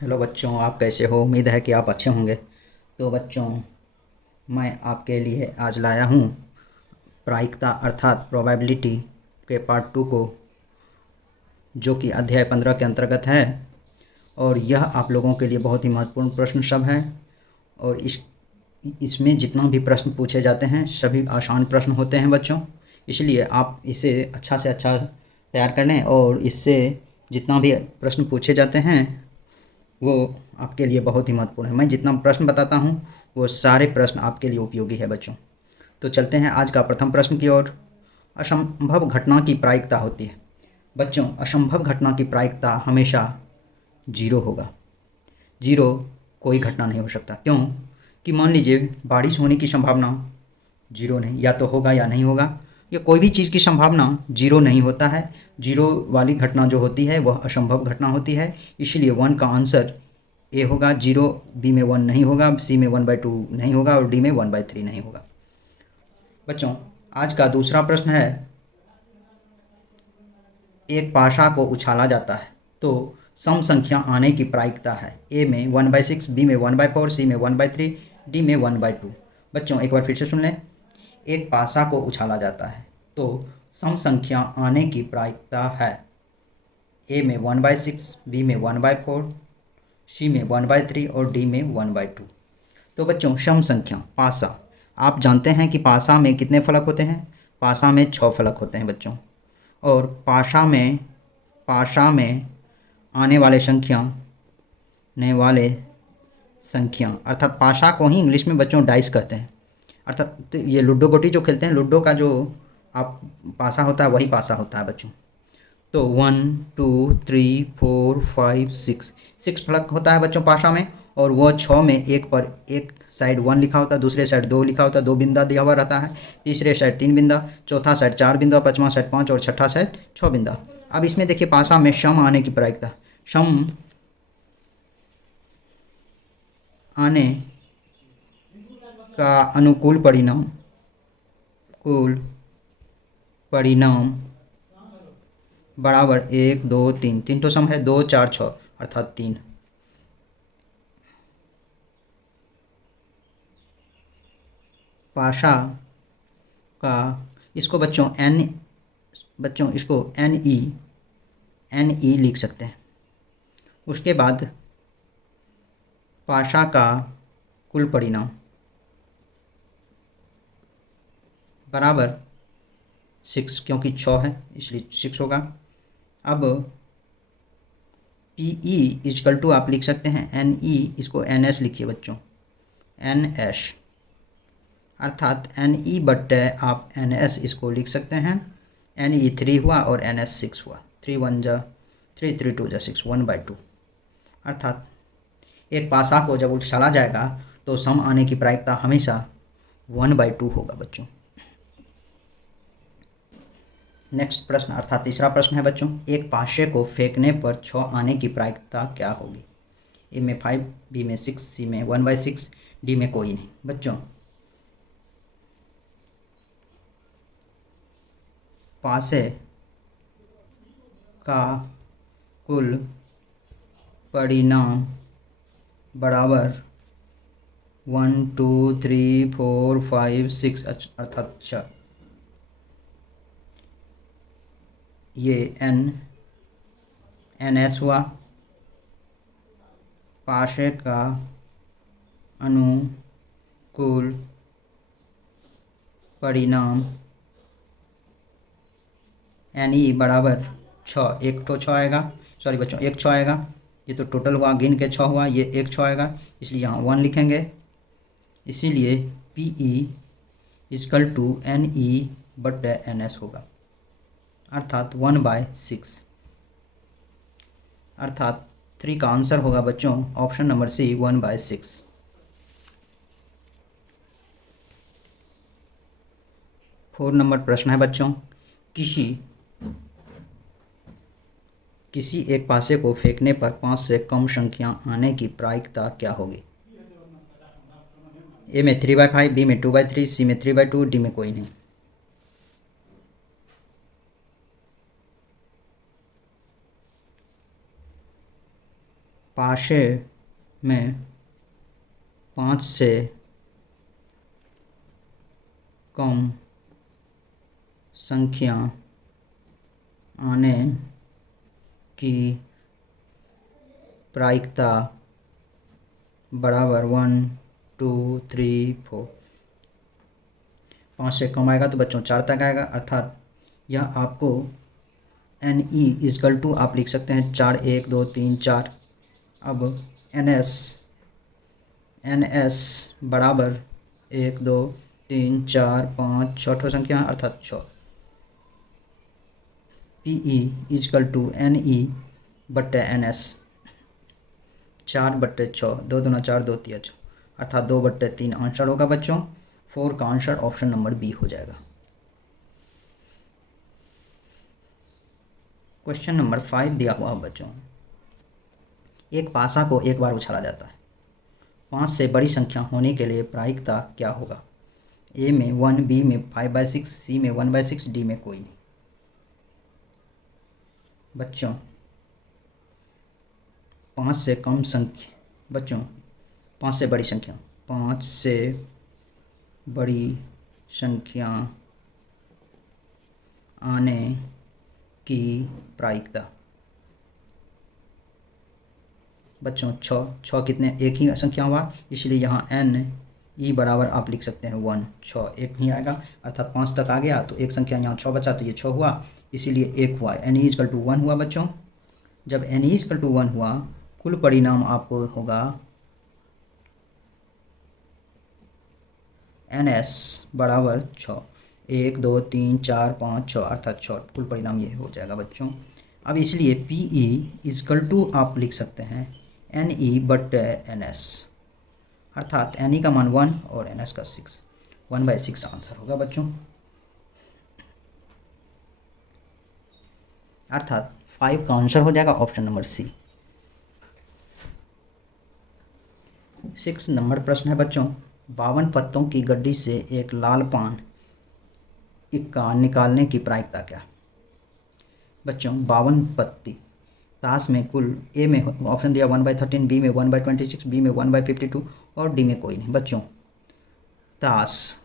Hello बच्चों, आप कैसे हो? उम्मीद है कि आप अच्छे होंगे। तो बच्चों, मैं आपके लिए आज लाया हूँ प्रायिकता अर्थात प्रोबेबिलिटी के पार्ट 2 को, जो कि अध्याय 15 के अंतर्गत है। और यह आप लोगों के लिए बहुत ही महत्वपूर्ण प्रश्न सब है। और इसमें जितना भी प्रश्न पूछे जाते हैं सभी आसान प्रश्न होते हैं बच्चों। इसलिए आप इसे अच्छा से अच्छा तैयार कर लें, और इससे जितना भी प्रश्न पूछे जाते हैं वो आपके लिए बहुत ही महत्वपूर्ण है। मैं जितना प्रश्न बताता हूँ वो सारे प्रश्न आपके लिए उपयोगी है बच्चों। तो चलते हैं आज का प्रथम प्रश्न की ओर। असंभव घटना की प्रायिकता होती है। बच्चों, असंभव घटना की प्रायिकता हमेशा 0 होगा। 0 कोई घटना नहीं हो सकता। क्यों? कि मान लीजिए बारिश होने की संभावना 0 नहीं, या तो होगा या नहीं होगा। या कोई भी चीज़ की संभावना 0 नहीं होता है। 0 वाली घटना जो होती है वह असंभव घटना होती है। इसलिए 1 का आंसर ए होगा। 0 बी में 1 नहीं होगा, सी में 1/2 नहीं होगा, और डी में 1/3 नहीं होगा। बच्चों, आज का दूसरा प्रश्न है, एक पाशा को उछाला जाता है तो सम संख्या आने की प्रायिकता है। ए में 1/6, बी में 1/4, सी में 1/3, डी में 1/2। बच्चों, एक बार फिर से सुन लें। एक पासा को उछाला जाता है तो सम संख्या आने की प्रायिकता है। ए में 1/6, बी में 1/4, सी में 1/3 और डी में 1/2। तो बच्चों, सम संख्या पासा, आप जानते हैं कि पासा में कितने फलक होते हैं? पासा में 6 फलक होते हैं बच्चों। और पाशा में आने वाले संख्या अर्थात पाशा को ही इंग्लिश में बच्चों डाइस कहते हैं। अर्थात तो ये लूडो गोटी जो खेलते हैं, लूडो का जो आप पासा होता है वही पासा होता है बच्चों। तो 1 2 3 4 5 6 6 फलक होता है बच्चों पाशा में। और वो 6 में एक साइड 1 लिखा होता है, दूसरे साइड 2 लिखा होता है, 2 बिंदा दिया हुआ रहता है, तीसरे साइड 3 बिंदा, चौथा साइड 4 बिंदा, पाँचवा साइड 5 और छठा साइड 6 बिंदा। अब इसमें देखिए पाशा में सम आने की प्रायिकता, सम आने का अनुकूल परिणाम बराबर 1 2 3, 3 तो सम है, 2 4 6 अर्थात 3। पाशा का इसको बच्चों इसको एन ई लिख सकते हैं। उसके बाद पाशा का कुल परिणाम बराबर 6, क्योंकि 6 है इसलिए 6 होगा। अब पी ई इजकल टू आप लिख सकते हैं एन ई, इसको एन एस लिखिए बच्चों, एन एस, अर्थात एन ई बट्टे आप एन एस इसको लिख सकते हैं। एन ई 3 हुआ और एन एस 6 हुआ। 3 1 जा 3, 3 2 जा 6, 1/2। अर्थात एक पासा को जब उछाला जाएगा तो सम आने की प्रायिकता हमेशा 1/2 होगा बच्चों। नेक्स्ट प्रश्न अर्थात तीसरा प्रश्न है बच्चों, एक पाशे को फेंकने पर 6 आने की प्रायिकता क्या होगी? ए में 5, बी में 6, सी में 1/6, डी में कोई नहीं। बच्चों, पासे का कुल परिणाम बराबर 1 2 3 4 5 6 अर्थात 6। ये एन एस हुआ। पाशे का अनुकूल परिणाम एन ई बराबर 6, एक तो 6 आएगा, सॉरी बच्चों एक 6 आएगा। ये तो टोटल हुआ, गिन के 6 हुआ, ये एक 6 आएगा, इसलिए यहाँ 1 लिखेंगे। इसीलिए P E is equal to N E बट्टे एन एस होगा, अर्थात 1/6। अर्थात 3 का आंसर होगा बच्चों ऑप्शन नंबर सी, 1/6। 4 नंबर प्रश्न है बच्चों, किसी एक पासे को फेंकने पर 5 से कम संख्या आने की प्रायिकता क्या होगी? ए में 3/5, बी में 2/3, सी में 3/2, डी में कोई नहीं। पाशे में 5 से कम संख्या आने की प्रायिकता बराबर 1 2 3 4। 5 से कम आएगा तो बच्चों 4 तक आएगा, अर्थात यह आपको NE इजकल टू आप लिख सकते हैं 4 1 2 3 4। अब NS बराबर 1 2 3 4 5 6 संख्या अर्थात 6। PE इजकल टू NE बट्टे NS 4 बट्टे 6, 2 दूना 4 2 तिया 6 अर्थात 2 बट्टे 3 आंसर होगा बच्चों। 4 का आंसर ऑप्शन नंबर बी हो जाएगा। क्वेश्चन नंबर 5 दिया हुआ बच्चों, एक पासा को एक बार उछाला जाता है, 5 से बड़ी संख्या होने के लिए प्रायिकता क्या होगा? ए में 1, बी में 5/6, सी में 1/6, डी में कोई नहीं। बच्चों 5 से कम संख्या, बच्चों 5 से बड़ी संख्या, 5 से बड़ी संख्या आने की प्रायिकता बच्चों 6 कितने, एक ही संख्या हुआ, इसलिए यहाँ NE बराबर आप लिख सकते हैं 1। 6 एक ही आएगा, अर्थात 5 तक आ गया तो एक संख्या यहाँ 6 बचा तो ये 6 हुआ, इसीलिए 1 हुआ। NE इजकल टू 1 हुआ बच्चों। जब NE इजकल टू 1 हुआ, कुल परिणाम आपको होगा NS बराबर 6। 1 2 3 4 5 6 अर्थात 6, कुल परिणाम ये हो जाएगा बच्चों। अब इसलिए PE इजकल टू आप लिख सकते हैं NE बट्टे NS, अर्थात NE का मान 1 और NS का 6, 1/6 आंसर होगा बच्चों। अर्थात 5 का आंसर हो जाएगा ऑप्शन नंबर सी। 6 नंबर प्रश्न है बच्चों, 52 पत्तों की गड्डी से एक लाल पान इक्का निकालने की प्रायिकता क्या? बच्चों 52 पत्ती ताश में कुल, ए में ऑप्शन दिया 1/13, बी में 1/26, बी में 1/52 और डी में कोई नहीं। बच्चों ताश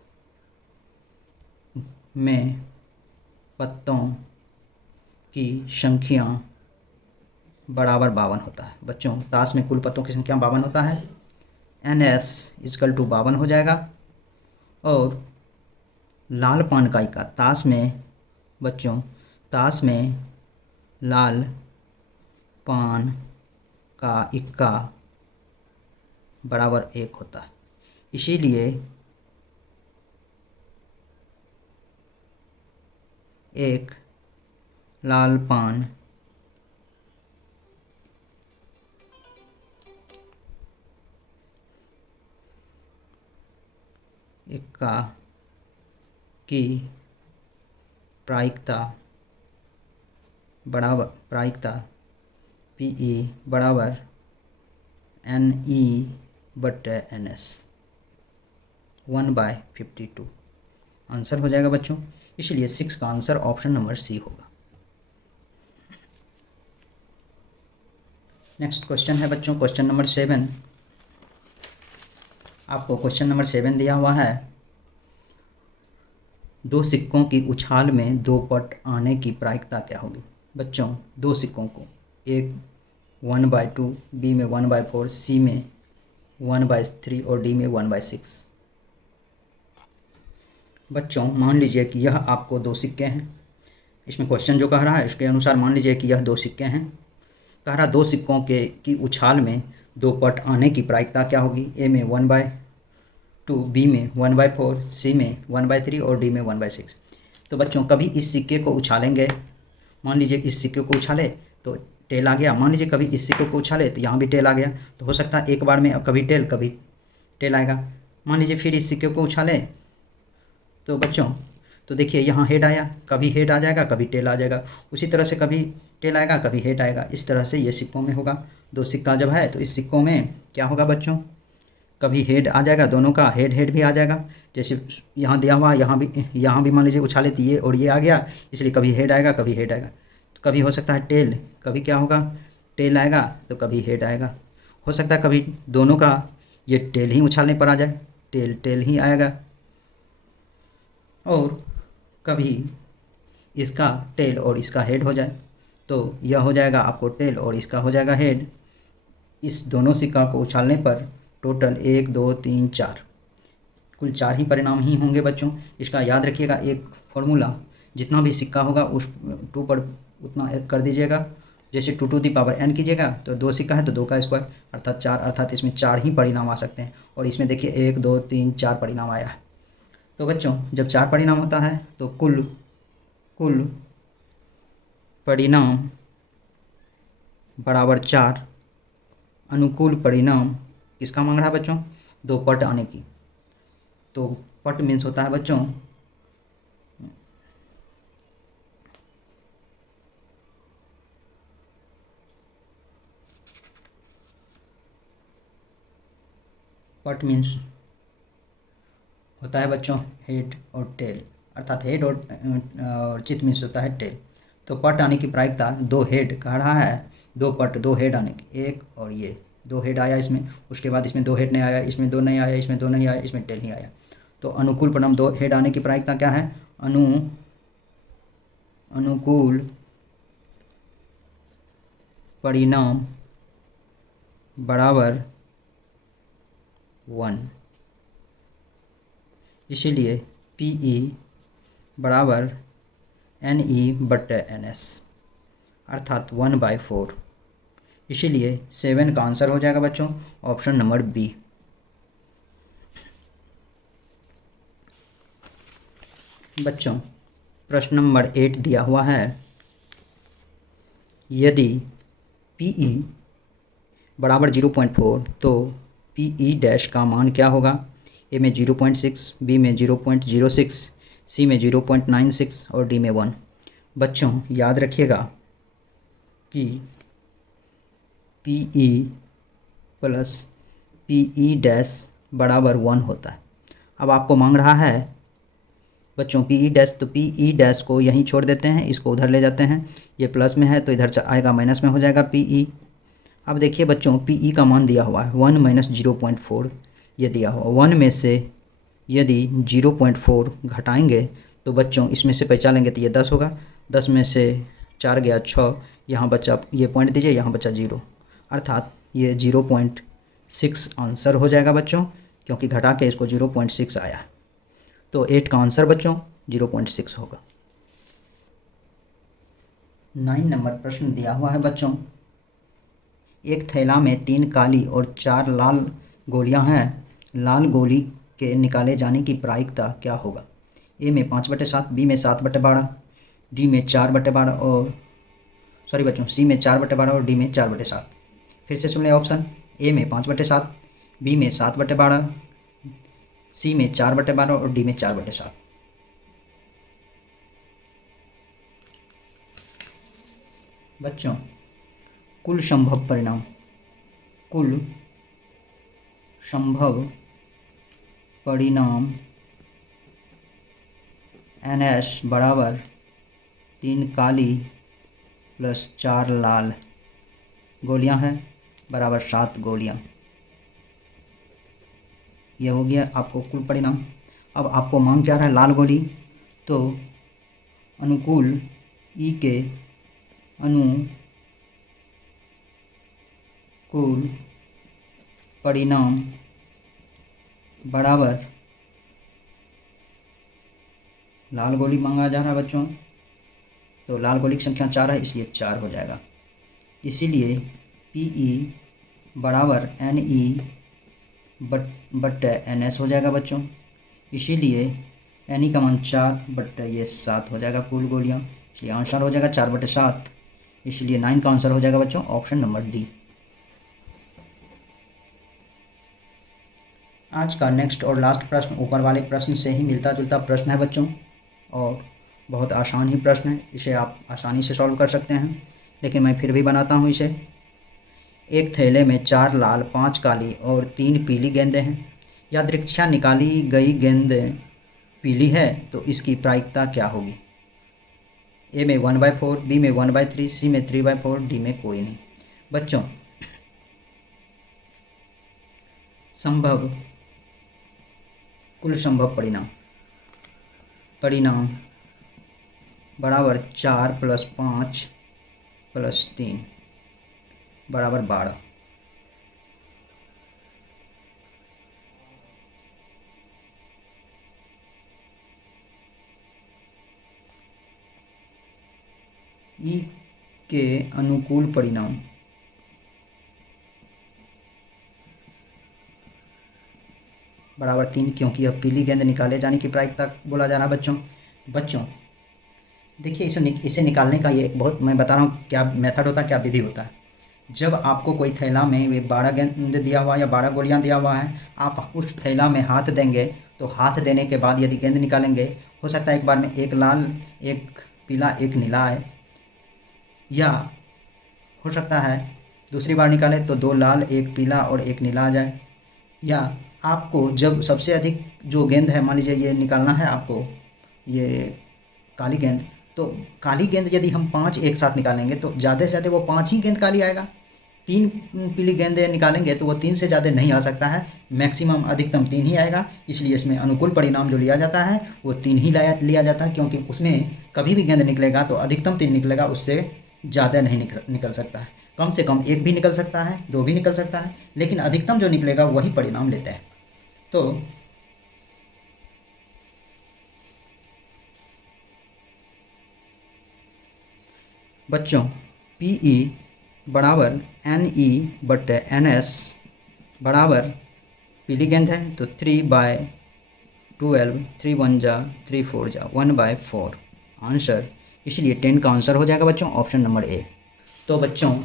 में पत्तों की संख्या बराबर 52 होता है। बच्चों ताश में कुल पत्तों की संख्या 52 होता है। NS इजकल टू 52 हो जाएगा। और लाल पान का इक्का, ताश में बच्चों ताश में लाल पान का इक्का बराबर 1 होता है, इसीलिए एक लाल पान इक्का की प्रायिकता PE बराबर NE बट्टे NS 1/52 आंसर हो जाएगा बच्चों। इसलिए 6 का आंसर ऑप्शन नंबर सी होगा। नेक्स्ट क्वेश्चन है बच्चों क्वेश्चन नंबर 7। आपको क्वेश्चन नंबर 7 दिया हुआ है, 2 सिक्कों की उछाल में 2 पट आने की प्रायिकता क्या होगी? बच्चों 2 सिक्कों को, एक 1/2, बी में 1/4, सी में 1/3 और डी में 1/6। बच्चों मान लीजिए कि यह आपको 2 सिक्के हैं, इसमें क्वेश्चन जो कह रहा है उसके अनुसार मान लीजिए कि यह 2 सिक्के हैं। कह रहा 2 सिक्कों की उछाल में 2 पट आने की प्रायिकता क्या होगी? ए में 1/2, बी में 1/4, सी में 1/3 और डी में 1/6। तो बच्चों कभी इस सिक्के को उछालेंगे, मान लीजिए इस सिक्के को उछाले तो टेल आ गया, मान लीजिए कभी इस सिक्के को उछाले तो यहाँ भी टेल आ गया, तो हो सकता है एक बार में कभी टेल आएगा। मान लीजिए फिर इस सिक्के को उछाले तो बच्चों तो देखिए यहाँ हेड आया, कभी हेड आ जाएगा कभी टेल आ जाएगा, उसी तरह से कभी टेल आएगा कभी हेड आएगा, इस तरह से ये सिक्कों में होगा। 2 सिक्का जब है तो इस सिक्कों में क्या होगा बच्चों, कभी हेड आ जाएगा, दोनों का हेड भी आ जाएगा। जैसे यहाँ दिया हुआ यहाँ भी मान लीजिए उछाले तो ये और ये आ गया, इसलिए कभी हेड आएगा कभी हेड आएगा। तो कभी हो सकता है टेल, कभी क्या होगा टेल आएगा तो कभी हेड आएगा। हो सकता है कभी दोनों का ये टेल ही उछालने पर आ जाए, टेल टेल ही आएगा, और कभी इसका टेल और इसका हेड हो जाए, तो यह हो जाएगा आपको टेल और इसका हो जाएगा हेड। इस दोनों सिक्का को उछालने पर टोटल 1 2 3 4 कुल 4 ही परिणाम ही होंगे बच्चों। इसका याद रखिएगा, एक फॉर्मूला, जितना भी सिक्का होगा उस 2 पर उतना कर दीजिएगा। जैसे 2 टू दी पावर n कीजिएगा तो 2 सिक्का है तो 2 का स्क्वायर अर्थात 4, अर्थात इसमें 4 ही परिणाम आ सकते हैं। और इसमें देखिए 1 2 3 4 परिणाम आया है। तो बच्चों जब 4 परिणाम होता है तो कुल परिणाम बराबर 4। अनुकूल परिणाम किसका मांग रहा है बच्चों? 2 पट आने की। तो पट मीन्स होता है बच्चों पट मीन्स होता है बच्चों हेड और टेल, अर्थात हेड और चित मीन्स होता है टेल। तो पट आने की प्रायिकता 2 हेड कह रहा है, 2 पट 2 हेड आने की, एक और ये 2 हेड आया इसमें, उसके बाद इसमें 2 हेड नहीं आया, इसमें 2 नहीं आया, इसमें 2 नहीं आया, इसमें टेल ही आया। तो अनुकूल परिणाम 2 हेड आने की प्रायिकता क्या है? अनुकूल परिणाम बराबर 1। इसीलिए PE बराबर NE/NS अर्थात 1/4। इसीलिए 7 का आंसर हो जाएगा बच्चों ऑप्शन नंबर बी। बच्चों प्रश्न नंबर 8 दिया हुआ है, यदि PE बराबर 0.4 तो PE डैश का मान क्या होगा? ए में 0.6, बी में 0.06, सी में 0.96 और डी में 1। बच्चों याद रखिएगा कि PE प्लस PE डैश बराबर 1 होता है। अब आपको मांग रहा है बच्चों PE डैश, तो PE डैश को यहीं छोड़ देते हैं, इसको उधर ले जाते हैं, ये प्लस में है तो इधर आएगा माइनस में हो जाएगा PE। अब देखिए बच्चों PE का मान दिया हुआ है 1 माइनस 0.4 ये दिया हुआ। 1 में से यदि 0.4 घटाएंगे तो बच्चों इसमें से पैसा लेंगे तो ये 10 होगा, 10 में से 4 गया 6, यहाँ बचा, ये पॉइंट दीजिए, यहाँ बचा 0, अर्थात ये 0.6 आंसर हो जाएगा बच्चों, क्योंकि घटा के इसको 0.6 आया। तो 8 का आंसर बच्चों 0.6 होगा। 9 नंबर प्रश्न दिया हुआ है बच्चों, एक थैला में 3 काली और 4 लाल गोलियां हैं, लाल गोली के निकाले जाने की प्रायिकता क्या होगा? ए में 5/7, बी में 7/12, डी में 4/12 और सॉरी बच्चों सी में 4/12 और डी में 4/7। फिर से सुन लें ऑप्शन, ए में 5/7, बी में 7/12, सी में 4/12 और डी में 4/7। बच्चों कुल संभव परिणाम, कुल संभव परिणाम NS बराबर 3 काली प्लस 4 लाल गोलियां हैं बराबर 7 गोलियां। यह हो गया आपको कुल परिणाम। अब आपको मांग क्या रहा है लाल गोली, तो अनुकूल E के अनुकूल परिणाम बराबर लाल गोली मांगा जा रहा है बच्चों, तो लाल गोली की संख्या 4 है इसलिए 4 हो जाएगा। इसीलिए PE बराबर NE/NS हो जाएगा बच्चों। इसीलिए NE का मान 4/7 हो जाएगा कुल गोलियां, इसलिए आंसर हो जाएगा 4/7। इसलिए 9 का आंसर हो जाएगा बच्चों ऑप्शन नंबर डी। आज का नेक्स्ट और लास्ट प्रश्न ऊपर वाले प्रश्न से ही मिलता जुलता प्रश्न है बच्चों, और बहुत आसान ही प्रश्न है, इसे आप आसानी से सॉल्व कर सकते हैं, लेकिन मैं फिर भी बनाता हूँ इसे। एक थैले में 4 लाल, 5 काली और 3 पीली गेंदें हैं। यादृच्छा निकाली गई गेंद पीली है तो इसकी प्रायिकता क्या होगी? ए में 1/4, बी में 1/3, सी में 3/4, डी में कोई नहीं। बच्चों संभव कुल संभव परिणाम बराबर 4 + 5 + 3 बराबर 12। ई के अनुकूल परिणाम बराबर 3, क्योंकि अब पीली गेंद निकाले जाने की प्रायिकता बोला जा रहा है बच्चों देखिए इसे निकालने का ये एक बहुत, मैं बता रहा हूँ क्या मेथड होता है, क्या विधि होता है। जब आपको कोई थैला में वे 12 गेंद दिया हुआ या 12 गोलियाँ दिया हुआ है, आप उस थैला में हाथ देंगे, तो हाथ देने के बाद यदि गेंद निकालेंगे, हो सकता है एक बार में एक लाल, एक पीला, एक नीला आए, या हो सकता है दूसरी बार निकाले तो 2 लाल, एक पीला और एक नीला आ जाए। या आपको जब सबसे अधिक जो गेंद है, मान लीजिए ये निकालना है आपको, ये काली गेंद, तो काली गेंद यदि हम 5 एक साथ निकालेंगे तो ज़्यादा से ज़्यादा वो 5 ही गेंद काली आएगा। 3 पीली गेंदें निकालेंगे तो वो 3 से ज़्यादा नहीं आ सकता है, मैक्सिमम अधिकतम 3 ही आएगा। इसलिए इसमें अनुकूल परिणाम जो लिया जाता है वो 3 ही लिया जाता है, क्योंकि उसमें कभी भी गेंद निकलेगा तो अधिकतम 3 निकलेगा, उससे ज़्यादा नहीं निकल सकता है। कम से कम 1 भी निकल सकता है, 2 भी निकल सकता है, लेकिन अधिकतम जो निकलेगा वही परिणाम लेते हैं। तो बच्चों PE बराबर NE/NS बराबर पीली गेंद है तो 3/12, 3 1 जा 3 4 जा 1/4 आंसर। इसलिए 10 का आंसर हो जाएगा बच्चों ऑप्शन नंबर ए। तो बच्चों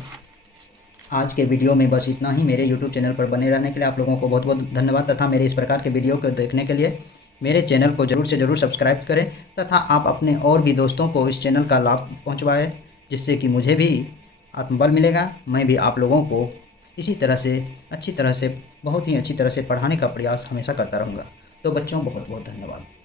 आज के वीडियो में बस इतना ही। मेरे YouTube चैनल पर बने रहने के लिए आप लोगों को बहुत बहुत धन्यवाद, तथा मेरे इस प्रकार के वीडियो को देखने के लिए मेरे चैनल को ज़रूर से ज़रूर सब्सक्राइब करें, तथा आप अपने और भी दोस्तों को इस चैनल का लाभ पहुंचवाएं, जिससे कि मुझे भी आत्मबल मिलेगा। मैं भी आप लोगों को इसी तरह से अच्छी तरह से, बहुत ही अच्छी तरह से पढ़ाने का प्रयास हमेशा करता रहूँगा। तो बच्चों बहुत बहुत धन्यवाद।